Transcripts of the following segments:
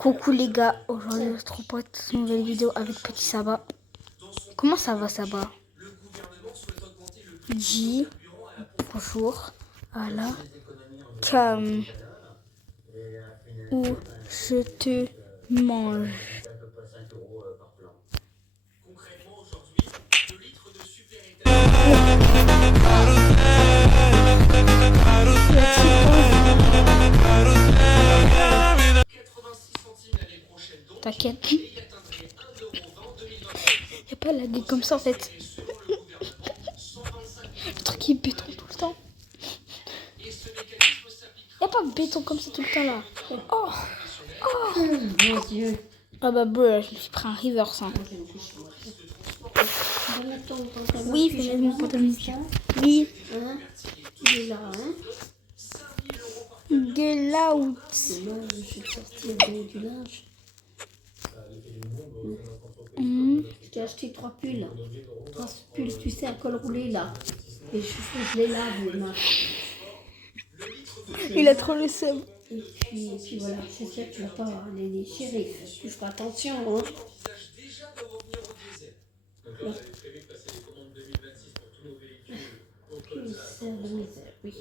Coucou les gars, aujourd'hui on se retrouve pour cette nouvelle vidéo avec Petit Saba. Comment ça va Saba? Dis bonjour à la cam où je te mange. T'inquiète. Y'a pas la gueule comme ça en fait. Le truc qui est béton tout le temps. Y'a pas de béton comme ça tout le temps là. Oh, Mon Dieu. ah bah je me suis pris un reverse. Hein. Oui, fais mon pantalon. Oui. Il est là, hein. Get out. Moi, je suis sortie avec du linge. Je t'ai acheté 3 pulls. 3 pulls, tu sais, à col roulé là. Et je les lave les mains. Il a trop le seum. Et puis voilà, c'est sûr que tu vas pas les déchirer. Tu feras attention, hein. Là. Quelle sert de misère, oui.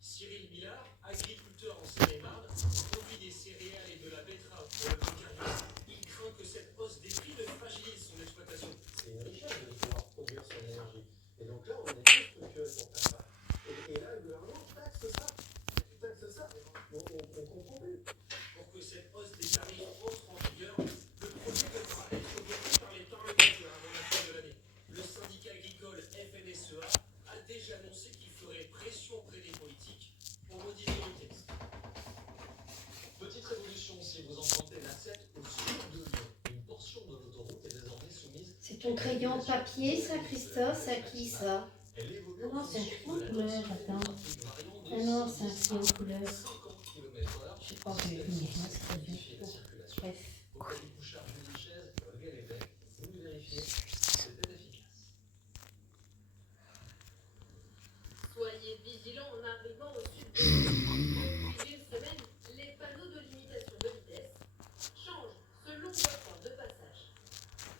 Cyril Millard, agriculteur en Seine-et-Marne, produit des céréales et de la betterave pour le biocarburant. Il craint que cette hausse des prix ne fragilise son exploitation. C'est une richesse de pouvoir produire son énergie. Et donc là, on est très structuré pour faire ça. Et là, le gouvernement taxe ça. Tu taxes ça, on comprend plus. Pour que cette hausse des tarifs entre en vigueur, le projet devra être voté par les parlementaires avant la fin de l'année. Le syndicat agricole FNSEA a déjà annoncé qu'il ferait pression auprès des politiques pour modifier le texte. Petite révolution si vous empruntez la 7 au sud de Lyon. Une portion de l'autoroute est désormais soumise. C'est ton crayon papier, ça, Christophe? C'est à qui, ça? Ah non, c'est un crayon couleur, attends. Ah non, c'est un crayon couleur. Je sais pas, mais moi, c'est pas bien. Bref. Auprès du couchard d'une chaise, relevez les becs, vous le vérifiez, c'est efficace. Soyez vigilants en arrivant au sud de l'île. Depuis une semaine, les panneaux de limitation de vitesse changent selon votre heure de passage.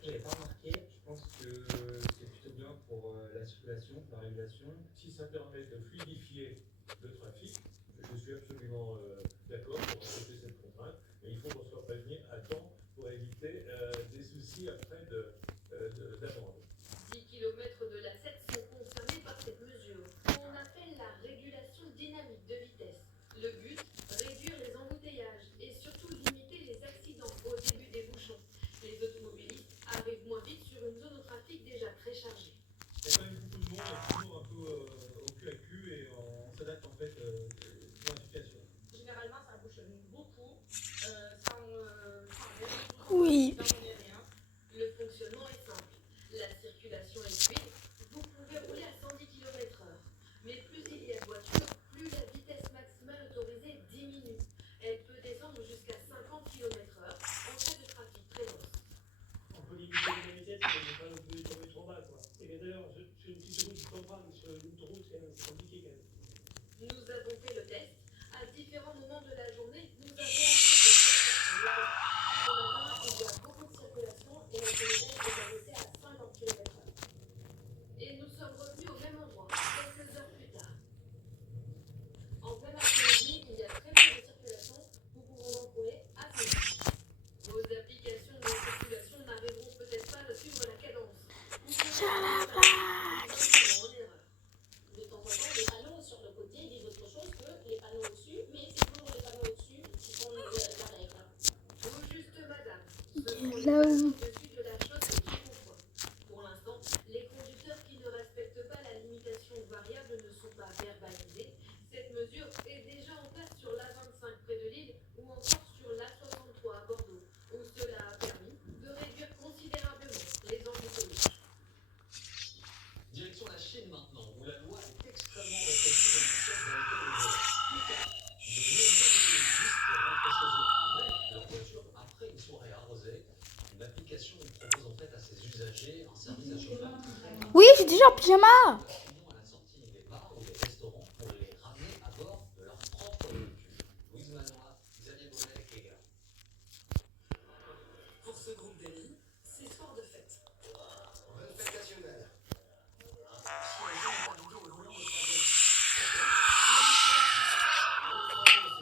Je n'avais pas remarqué, je pense que c'est plutôt bien pour la circulation, la régulation. Si ça permet de fluidifier le trafic, je suis absolument d'accord pour respecter cette contrainte, mais il faut qu'on soit prévenu à temps pour éviter des soucis après d'amende. 10 km de la 7 sont concernés par cette mesure. On appelle la régulation dynamique de vitesse. Le but, réduire les embouteillages et surtout limiter les accidents au début des bouchons. Les automobilistes arrivent moins vite sur une zone au trafic déjà très chargée. Il y a quand même beaucoup de monde, toujours un peu au cul à cul et on s'adapte en fait pour la situation. Généralement, ça bouchonne beaucoup, Oui. Le fonctionnement est simple. La circulation est fluide. Vous pouvez rouler à 110 km/h. Mais plus il y a de voitures, plus la vitesse maximale autorisée diminue. Elle peut descendre jusqu'à 50 km/h en cas de trafic très dense. On peut limiter la vitesse, mais on ne pas non plus tomber trop bas, quoi. Et d'ailleurs, sur une petite route, je comprends, mais sur une autoroute, c'est compliqué quand même. Nous avons fait le test. À différents moments de la journée, nous avons ensuite ce matin, il y a beaucoup de circulation et notre vitesse est arrêtée à 50 km/h. Et nous sommes revenus au même endroit, quelques heures plus tard. En plein après-midi, il y a très peu de circulation. Nous pouvons donc rouler assez vite. Vos applications de circulation n'arriveront peut-être pas à suivre la cadence. Ou en erreur. De temps en temps, les panneaux sur le côté disent autre chose que les panneaux au-dessus, mais c'est toujours les panneaux au-dessus qui font la règle. Tout juste, madame. Ce sont les panneaux au-dessus de la chaussée qui font foi. Pour l'instant, les conducteurs qui ne respectent pas la limitation variable ne sont pas verbalisés. Cette mesure est déjà en place sur l'A25 près de Lille ou encore sur l'A63 à Bordeaux, où cela a permis de réduire considérablement les embouteillages. Direction la Chine maintenant, où la loi est extrêmement répressive en matière d'alcool et de drogue. De nombreux automobilistes doivent rentrer chez eux avec leur voiture après une soirée arrosée. Une application l'application propose en fait à ses usagers un service à chauffeur qui fait Oui, j'ai déjà en pyjama. à la sortie des bars ou des restaurants pour les ramener à bord de leur propre véhicule. Louise Manois, Xavier Bonnet et Gala. Pour ce groupe d'amis, c'est soir de fête. Bonne fête nationale. Chiazot est arrivé au volant de sa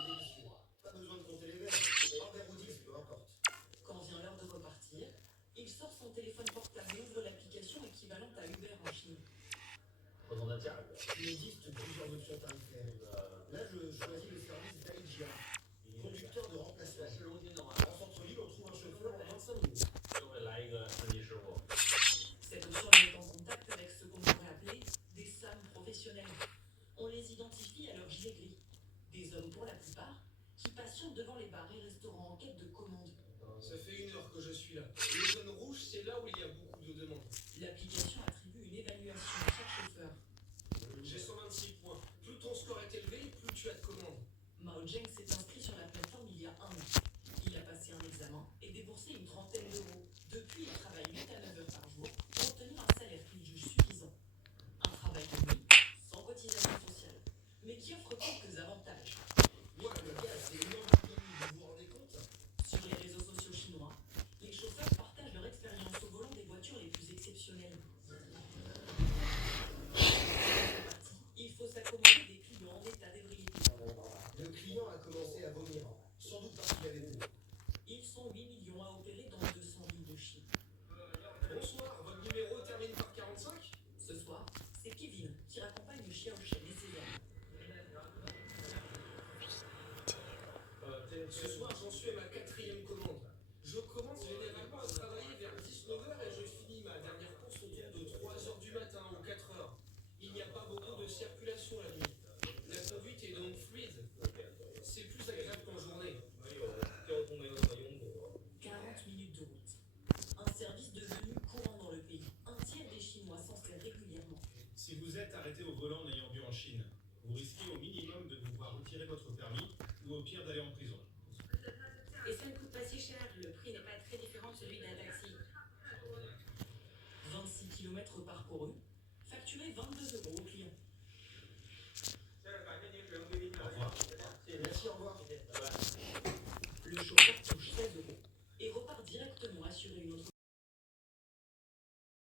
voiture. Pas besoin de compter les verres. Hors verroudis, peu importe. Quand vient l'heure de repartir, il sort son téléphone portable et ouvre l'application équivalente à Uber en Chine. Prenons un tiers. Il existe plusieurs options tarifaires. Là, je choisis le service d'Aïdia, conducteur de remplacement. En centre-ville, on trouve un chauffeur en 25 minutes. Cette option les met en contact avec ce qu'on pourrait appeler des SAM professionnels. On les identifie à leur gilet gris. Des hommes pour la plupart qui patientent devant les bars et restaurants en quête de commandes. Ça fait 1 heure que je suis là. Les zones rouges, c'est là où il y a beaucoup de demandes. L'application attribue une évaluation à chaque chauffeur. J'ai 126 points. Plus ton score est élevé, plus tu as de commandes. Mao Zheng s'est inscrit sur la plateforme il y a 1 an. Il a passé un examen et déboursé une trentaine d'euros. Depuis, il travaille 8 à 9 heures par jour pour obtenir un salaire qu'il juge suffisant. Un travail de nuit, sans cotisation sociale, mais qui offre quelques avantages. Moi, le gars, c'est énorme pays, vous vous rendez compte? Sur les réseaux sociaux chinois, les chauffeurs partagent leur expérience au volant des voitures les plus exceptionnelles. Il faut s'accommoder des clients en état d'ébriété. Le client a commencé à vomir, sans doute parce qu'il avait bu. Ils sont 8 millions à opérer dans 200 villes de Chine. Bonsoir, votre numéro termine par 45? Ce soir, c'est Kevin qui raccompagne Xiao Shen et ses amis. Ce soir, j'en suis à ma 4e commande. Je commence généralement à travailler vers 19h et je finis ma dernière course autour de 3h du matin ou 4h. Il n'y a pas beaucoup de circulation la nuit. La conduite est donc fluide. C'est plus agréable qu'en journée. 40 minutes de route. Un service devenu courant dans le pays. Un tiers des Chinois s'en sert régulièrement. Si vous êtes arrêté au volant en ayant bu en Chine, vous risquez au minimum de vous voir retirer votre permis ou au pire d'aller en prison. Et ça ne coûte pas si cher, le prix n'est pas très différent de celui d'un taxi. 26 km parcourus,